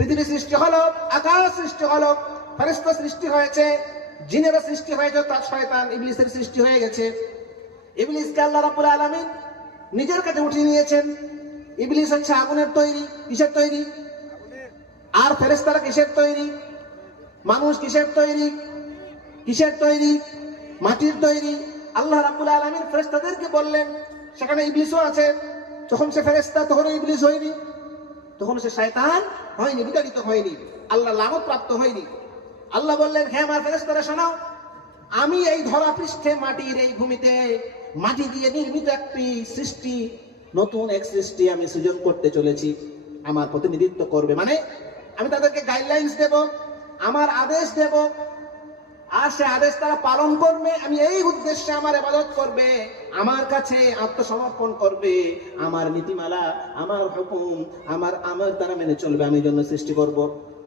পৃথিবী সৃষ্টি হলো, আকাশ সৃষ্টি হলো, ফেরেশতা সৃষ্টি হয়েছে, জিনেরা সৃষ্টি হয়েছে, তার শয়তান ইবলিসের সৃষ্টি হয়ে গেছে। ইবলিসকে আল্লাহ রাব্বুল আলামিন নিজের কাছে উঠিয়ে নিয়েছেন। ইবলিস হচ্ছে আগুনের তৈরি। কিসের তৈরি? আর ফেরেশতারা কিসের তৈরি? মানুষ কিসের তৈরি? কিসের তৈরি? মাটির তৈরি। আল্লাহ রাব্বুল আলামিন ফেরেশতাদেরকে বললেন, সেখানে ইবলিসও আছে। যখন সে ফেরেশতা তখন ইবলিস হয়নি, তখন সে শয়তান হয়নি, বিতাড়িত হয়নি, আল্লাহ লানত প্রাপ্ত হয়নি। আল্লাহ বললেন, হে আমার ফেরেশতারা শোনাও, আমি এই ধরা পৃষ্ঠে মাটির এই ভূমিতে মাটি দিয়ে নির্মিত একটি সৃষ্টি, নতুন এক সৃষ্টি আমি সৃজন করতে চলেছি। আমার প্রতিনিধিত্ব করবে, মানে আমি তাদেরকে গাইডলাইন্স দেব, আমার আদেশ দেব, আর সে আদেশ তারা পালন করবে। আমি এই উদ্দেশ্যে আমার ইবাদত করবে, আমার কাছে আত্মসমর্পণ করবে, আমার নীতিমালা, আমার হুকুম, আমার তারা মেনে চলবে, আমি জন্য সৃষ্টি করব।